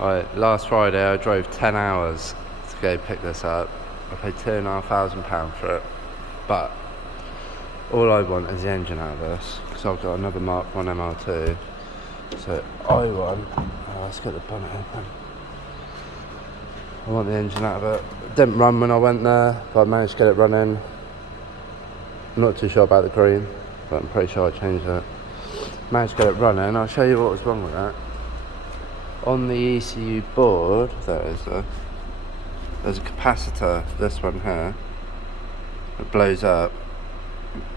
Right, last Friday I drove 10 hours to go pick this up. I paid £2,500 for it, but all I want is the engine out of this, because I've got another Mark 1 MR2. So I want, let's get the bonnet open. I want the engine out of it. It didn't run when I went there, but I managed to get it running. I'm not too sure about the green, but I'm pretty sure I changed it. Managed to get it running. I'll show you what was wrong with that. On the ECU board, there's a capacitor, this one here. It blows up.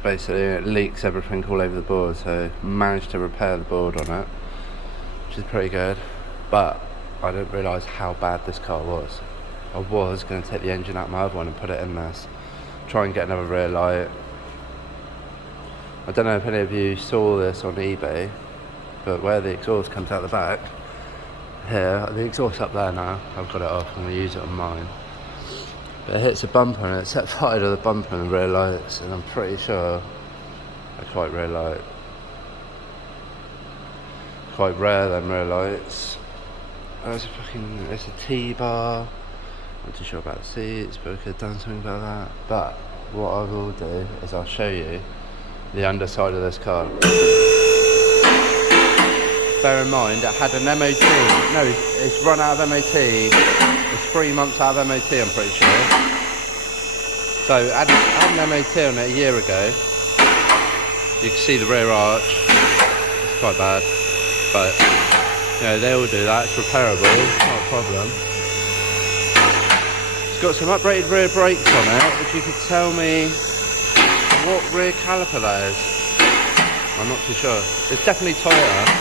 Basically, it leaks everything all over the board, so managed to repair the board on it, which is pretty good. But I didn't realise how bad this car was. I was going to take the engine out of my other one and put it in this. Try and get another rear light. I don't know if any of you saw this on eBay, but where the exhaust comes out the back, here, the exhaust's up there now. I've got it off, I'm going to use it on mine. But it hits a bumper and it set fire to the bumper and the rear lights, and I'm pretty sure they're quite rear light. Quite rare, them rear lights. It's a T-bar. Not too sure about the seats, but we could have done something about that. But what I will do is I'll show you the underside of this car. Bear in mind, it had an MOT. No, it's run out of MOT. It's 3 months out of MOT, I'm pretty sure. So, I had an MOT on it a year ago. You can see the rear arch. It's quite bad. But, you know, they all do that. It's repairable. Not a problem. It's got some upgraded rear brakes on it. If you could tell me what rear caliper that is. I'm not too sure. It's definitely Toyota.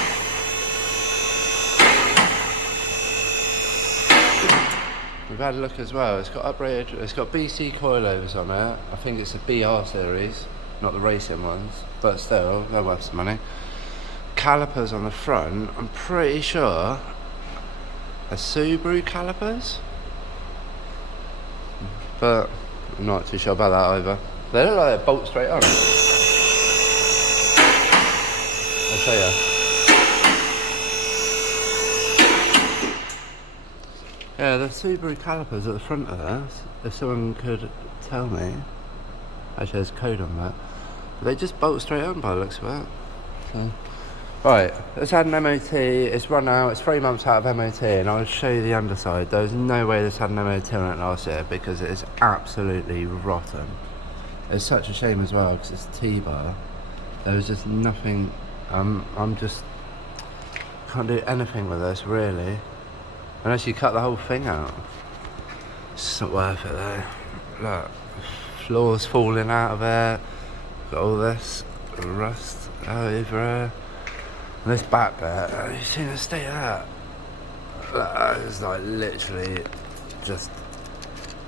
We've had a look as well. It's got upgraded. It's got BC coilovers on it. I think it's the BR series, not the racing ones, but still, they're worth some money. Calipers on the front. I'm pretty sure are Subaru calipers, but I'm not too sure about that either. They look like they bolt straight on. I'll show you. Yeah, the Subaru calipers at the front of this, if someone could tell me, actually there's a code on that, but they just bolt straight on by the looks of it. So, right, it's had an MOT, it's run out, it's 3 months out of MOT, and I'll show you the underside. There's no way this had an MOT on it last year, because it is absolutely rotten. It's such a shame as well, because it's a T-bar. There was just nothing, I'm just, can't do anything with this really. Unless you cut the whole thing out. It's just not worth it though. Look, floor's falling out of there. Got all this rust over here. And this back bit, have you seen the state of that? That is like literally just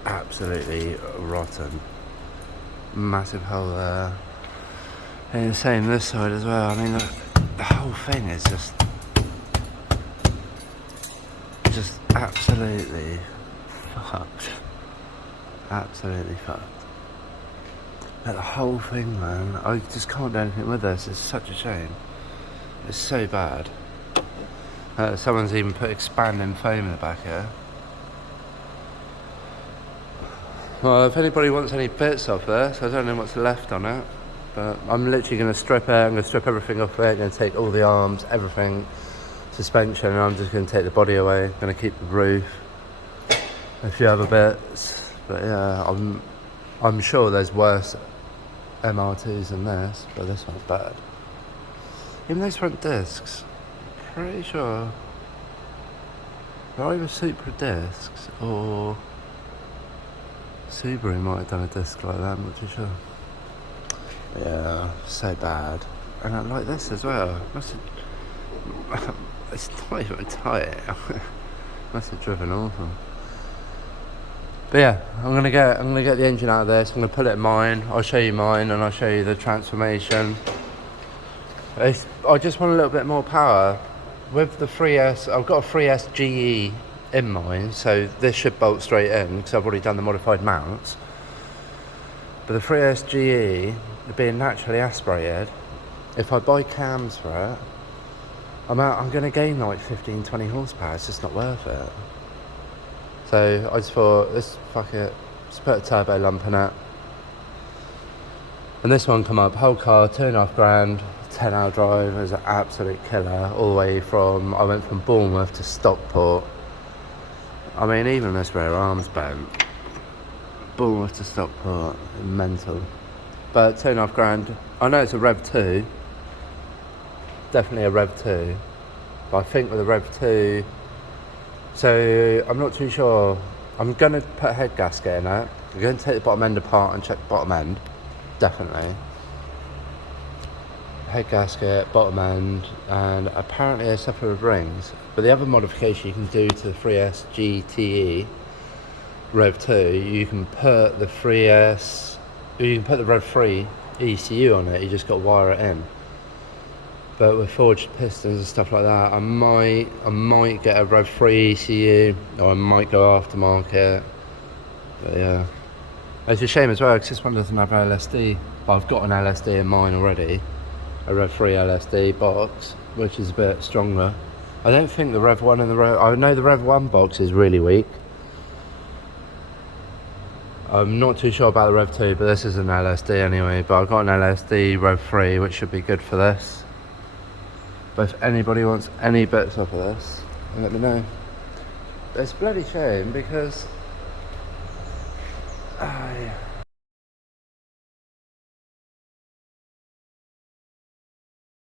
absolutely rotten. Massive hole there. And the same this side as well. I mean look, the whole thing is just absolutely fucked. Absolutely fucked. Like the whole thing, man. I just can't do anything with this. It's such a shame. It's so bad. Someone's even put expanding foam in the back here. Well, if anybody wants any bits off this, I don't know what's left on it, but I'm literally going to strip it. I'm going to strip everything off it. I'm going to take all the arms, everything. Suspension, and I'm just going to take the body away. I'm going to keep the roof, a few other bits, but yeah, I'm sure there's worse MR2s than this, but this one's bad. Even those front discs, pretty sure they're either Supra discs or Subaru might have done a disc like that. I'm not too sure. Yeah, so bad, and I like this as well. It's not even tight. Must have driven awful. But yeah, I'm gonna get the engine out of this. I'm gonna put it in mine. I'll show you mine, and I'll show you the transformation. I just want a little bit more power with the 3S. I've got a 3S GE in mine, so this should bolt straight in because I've already done the modified mounts. But the 3S GE being naturally aspirated, if I buy cams for it, I'm going to gain like 15-20 horsepower. It's just not worth it. So I just thought, fuck it, just put a turbo lump in it. And this one come up, whole car, 2.5 grand, 10-hour drive. It was an absolute killer. All the way from, I went from Bournemouth to Stockport. I mean, even this rear arm's bent. Bournemouth to Stockport, mental. But 2.5 grand. I know it's a Rev 2. Definitely a Rev 2. But I think with a Rev 2, so I'm not too sure. I'm going to put a head gasket in it. I'm going to take the bottom end apart and check the bottom end. Definitely. Head gasket, bottom end, and apparently a separate with rings. But the other modification you can do to the 3S GTE Rev 2, you can put the 3S, you can put the Rev 3 ECU on it. You just got to wire it in. But with forged pistons and stuff like that, I might get a Rev 3 ECU, or I might go aftermarket. But yeah. It's a shame as well, because this one doesn't have LSD. But I've got an LSD in mine already. A Rev 3 LSD box, which is a bit stronger. I don't think the Rev 1 and I know the Rev 1 box is really weak. I'm not too sure about the Rev 2, but this is an LSD anyway. But I've got an LSD Rev 3, which should be good for this. But if anybody wants any bits off of this, let me know. It's a bloody shame because